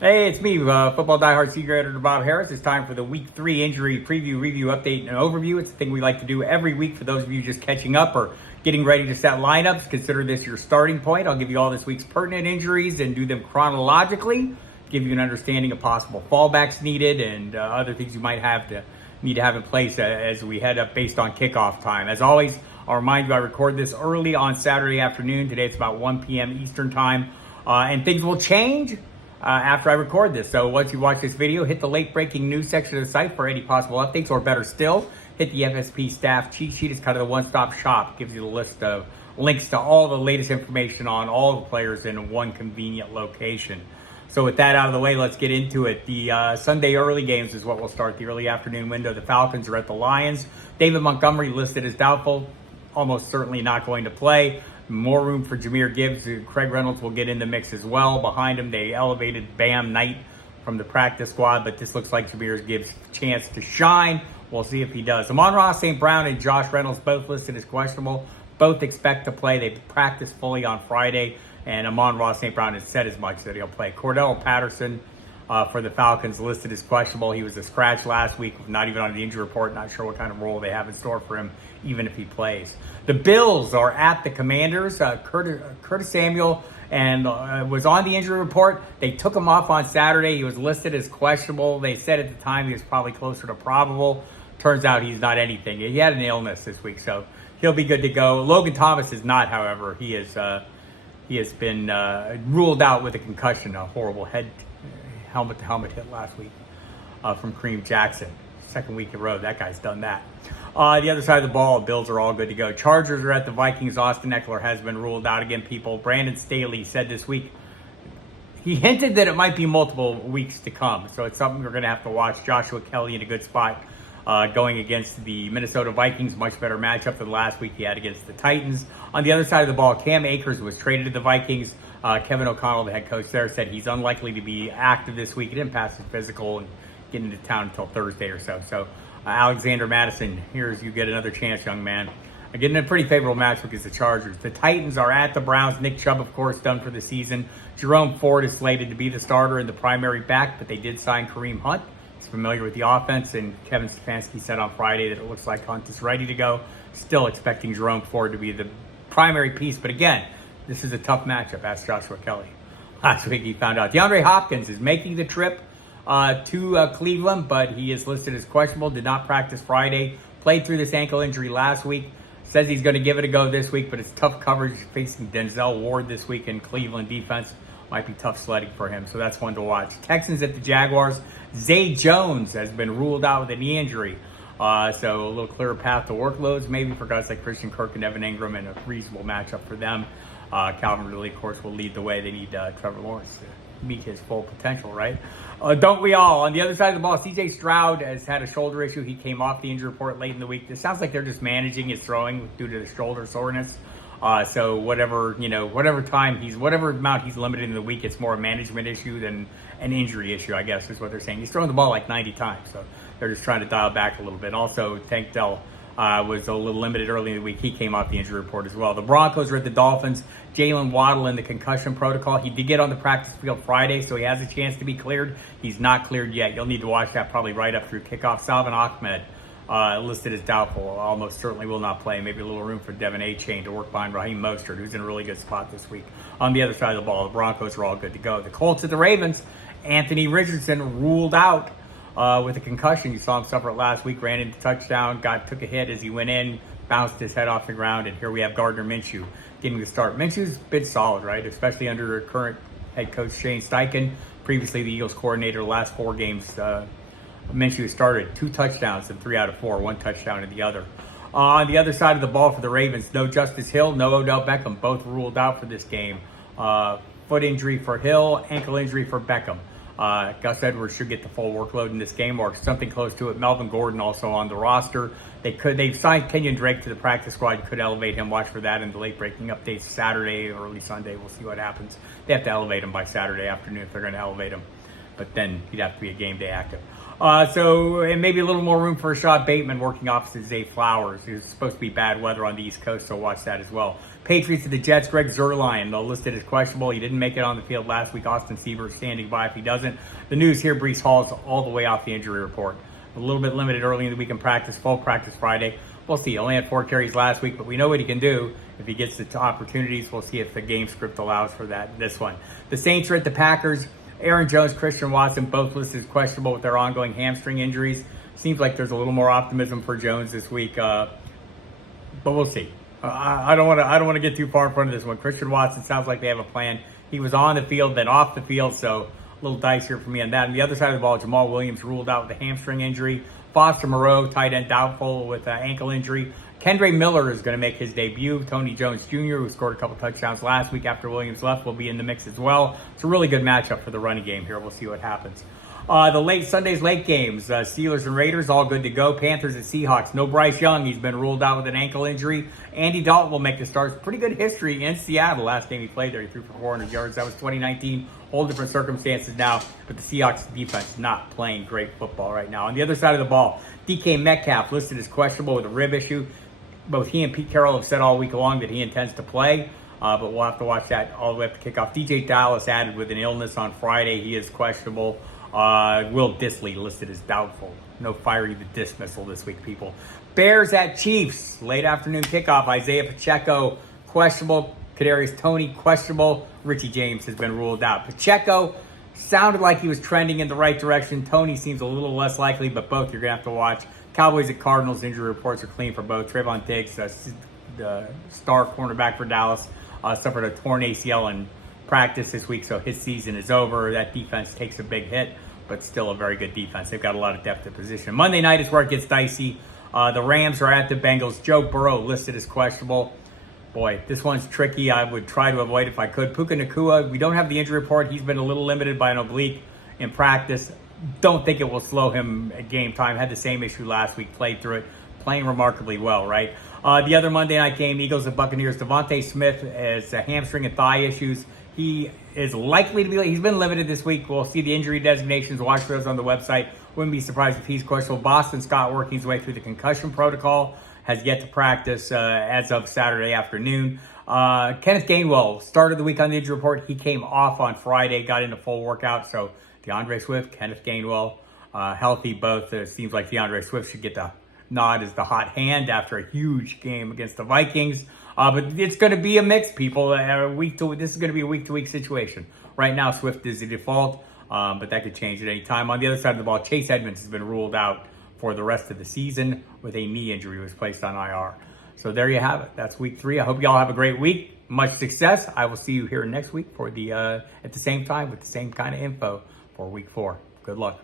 Hey, it's me, Football Diehard Senior Editor Bob Harris. It's time for the Week 3 injury preview, review, update, and overview. It's a thing we like to do every week for those of you just catching up or getting ready to set lineups. Consider this your starting point. I'll give you all this week's pertinent injuries and do them chronologically, give you an understanding of possible fallbacks needed and other things you might need to have in place as we head up based on kickoff time. As always, I'll remind you I record this early on Saturday afternoon. Today it's about 1 p.m. Eastern time, and things will change after I record this. So once you watch this video, hit the late breaking news section of the site for any possible updates, or better still, hit the FSP staff cheat sheet. It's kind of the one-stop shop. It gives you the list of links to all the latest information on all the players in one convenient location. So with that out of the way, let's get into it. The Sunday early games is what we'll start. The early afternoon window. The Falcons are at the Lions. David Montgomery listed as doubtful, almost certainly not going to play. More room for Jahmyr Gibbs. Craig Reynolds will get in the mix as well. Behind him, they elevated Bam Knight from the practice squad, but this looks like Jahmyr Gibbs' chance to shine. We'll see if he does. Amon-Ra St. Brown and Josh Reynolds both listed as questionable. Both expect to play. They practiced fully on Friday, and Amon-Ra St. Brown has said as much that he'll play. Cordell Patterson for the Falcons listed as questionable. He was a scratch last week, not even on the injury report. Not sure what kind of role they have in store for him, even if he plays. The Bills are at the Commanders. Curtis Samuel was on the injury report. They took him off on Saturday. He was listed as questionable. They said at the time he was probably closer to probable. Turns out he's not anything. He had an illness this week, so he'll be good to go. Logan Thomas is not, however. He has been ruled out with a concussion, a horrible helmet-to-helmet hit last week from Kareem Jackson. Second week in a row, that guy's done that. The other side of the ball, Bills are all good to go. Chargers are at the Vikings. Austin Eckler has been ruled out again, people. Brandon Staley said this week, he hinted that it might be multiple weeks to come. So it's something we're going to have to watch. Joshua Kelly in a good spot going against the Minnesota Vikings. Much better matchup than last week he had against the Titans. On the other side of the ball, Cam Akers was traded to the Vikings. Kevin O'Connell, the head coach there, said he's unlikely to be active this week. He didn't pass his physical and get into town until Thursday or so. So Alexander Madison, here's you get another chance, young man. Getting a pretty favorable matchup against the Chargers. The Titans are at the Browns. Nick Chubb, of course, done for the season. Jerome Ford is slated to be the starter and the primary back, but they did sign Kareem Hunt. He's familiar with the offense, and Kevin Stefanski said on Friday that it looks like Hunt is ready to go. Still expecting Jerome Ford to be the primary piece, but again, this is a tough matchup. Ask Joshua Kelly. Last week he found out. DeAndre Hopkins is making the trip to Cleveland, but he is listed as questionable. Did not practice Friday. Played through this ankle injury last week. Says he's going to give it a go this week, but it's tough coverage facing Denzel Ward this week in Cleveland defense. Might be tough sledding for him, so that's one to watch. Texans at the Jaguars. Zay Jones has been ruled out with a knee injury. So a little clearer path to workloads, maybe for guys like Christian Kirk and Evan Ingram, and a reasonable matchup for them. Calvin Ridley, of course, will lead the way. They need Trevor Lawrence to meet his full potential, right? Don't we all? On the other side of the ball, C.J. Stroud has had a shoulder issue. He came off the injury report late in the week. It sounds like they're just managing his throwing due to the shoulder soreness. So whatever amount he's limited in the week, it's more a management issue than an injury issue, I guess, is what they're saying. He's thrown the ball like 90 times, so they're just trying to dial back a little bit. Also, Tank Dell was a little limited early in the week. He came off the injury report as well. The Broncos are at the Dolphins. Jalen Waddle in the concussion protocol. He did get on the practice field Friday, so he has a chance to be cleared. He's not cleared yet. You'll need to watch that probably right up through kickoff. Salvin Ahmed listed as doubtful. Almost certainly will not play. Maybe a little room for Devin A-Chain to work behind Raheem Mostert, who's in a really good spot this week. On the other side of the ball, the Broncos are all good to go. The Colts at the Ravens. Anthony Richardson ruled out with a concussion. You saw him suffer it last week. Ran into touchdown. Took a hit as he went in. Bounced his head off the ground. And here we have Gardner Minshew getting the start. Minshew's been solid, right? Especially under current head coach Shane Steichen. Previously the Eagles coordinator. The last 4 games, Minshew started 2 touchdowns in 3 out of 4. 1 touchdown in the other. On the other side of the ball for the Ravens, no Justice Hill, no Odell Beckham. Both ruled out for this game. Foot injury for Hill, ankle injury for Beckham. Gus Edwards should get the full workload in this game or something close to it. Melvin Gordon also on the roster. They've signed Kenyon Drake to the practice squad. Could elevate him. Watch for that in the late breaking updates Saturday, early Sunday. We'll see what happens. They have to elevate him by Saturday afternoon if they're going to elevate him. But then he'd have to be a game day active. And maybe a little more room for Rashad Bateman working opposite Zay Flowers. It's supposed to be bad weather on the East Coast, so watch that as well. Patriots to the Jets, Greg Zuerlein listed as questionable. He didn't make it on the field last week. Austin Seaver standing by if he doesn't. The news here, Breece Hall's all the way off the injury report. A little bit limited early in the week in practice, full practice Friday. We'll see. He only had 4 carries last week, but we know what he can do if he gets the opportunities. We'll see if the game script allows for that. This one. The Saints are at the Packers. Aaron Jones, Christian Watson, both listed as questionable with their ongoing hamstring injuries. Seems like there's a little more optimism for Jones this week, but we'll see. I don't want to get too far in front of this one. Christian Watson sounds like they have a plan. He was on the field, then off the field, so a little dice here for me on that. On the other side of the ball, Jamal Williams ruled out with a hamstring injury. Foster Moreau, tight end, doubtful with an ankle injury. Kendre Miller is going to make his debut. Tony Jones Jr., who scored a couple touchdowns last week after Williams left, will be in the mix as well. It's a really good matchup for the running game here. We'll see what happens. Sunday's late games, Steelers and Raiders, all good to go. Panthers and Seahawks, no Bryce Young. He's been ruled out with an ankle injury. Andy Dalton will make the start. Pretty good history in Seattle. Last game he played there, he threw for 400 yards. That was 2019. Whole different circumstances now, but the Seahawks defense not playing great football right now. On the other side of the ball, DK Metcalf listed as questionable with a rib issue. Both he and Pete Carroll have said all week long that he intends to play, but we'll have to watch that all the way up to kickoff. DJ Dallas added with an illness on Friday. He is questionable. Will Dissly listed as doubtful. No fiery dismissal this week, people. Bears at Chiefs. Late afternoon kickoff. Isaiah Pacheco, questionable. Kadarius Toney, questionable. Richie James has been ruled out. Pacheco sounded like he was trending in the right direction. Toney seems a little less likely, but both you're going to have to watch. Cowboys at Cardinals. Injury reports are clean for both. Trayvon Diggs, the star cornerback for Dallas, suffered a torn ACL in practice this week, so his season is over. That defense takes a big hit, but still a very good defense. They've got a lot of depth at position. Monday night is where it gets dicey. The Rams are at the Bengals. Joe Burrow listed as questionable. Boy, this one's tricky. I would try to avoid if I could. Puka Nacua, we don't have the injury report. He's been a little limited by an oblique in practice. Don't think it will slow him at game time. Had the same issue last week. Played through it. Playing remarkably well, right? The other Monday night game, Eagles and Buccaneers. Devontae Smith has hamstring and thigh issues. He is likely to be. He's been limited this week. We'll see the injury designations. Watch those on the website. Wouldn't be surprised if he's questionable. Boston Scott working his way through the concussion protocol. Has yet to practice as of Saturday afternoon. Kenneth Gainwell started the week on the injury report. He came off on Friday, got into full workout. So DeAndre Swift, Kenneth Gainwell, healthy both. It seems like DeAndre Swift should get the nod as the hot hand after a huge game against the Vikings. But it's going to be a mix, people. This is going to be a week-to-week situation. Right now, Swift is the default, but that could change at any time. On the other side of the ball, Chase Edmonds has been ruled out for the rest of the season with a knee injury. He was placed on IR. So there you have it. That's week 3. I hope you all have a great week. Much success. I will see you here next week for at the same time with the same kind of info for week 4. Good luck.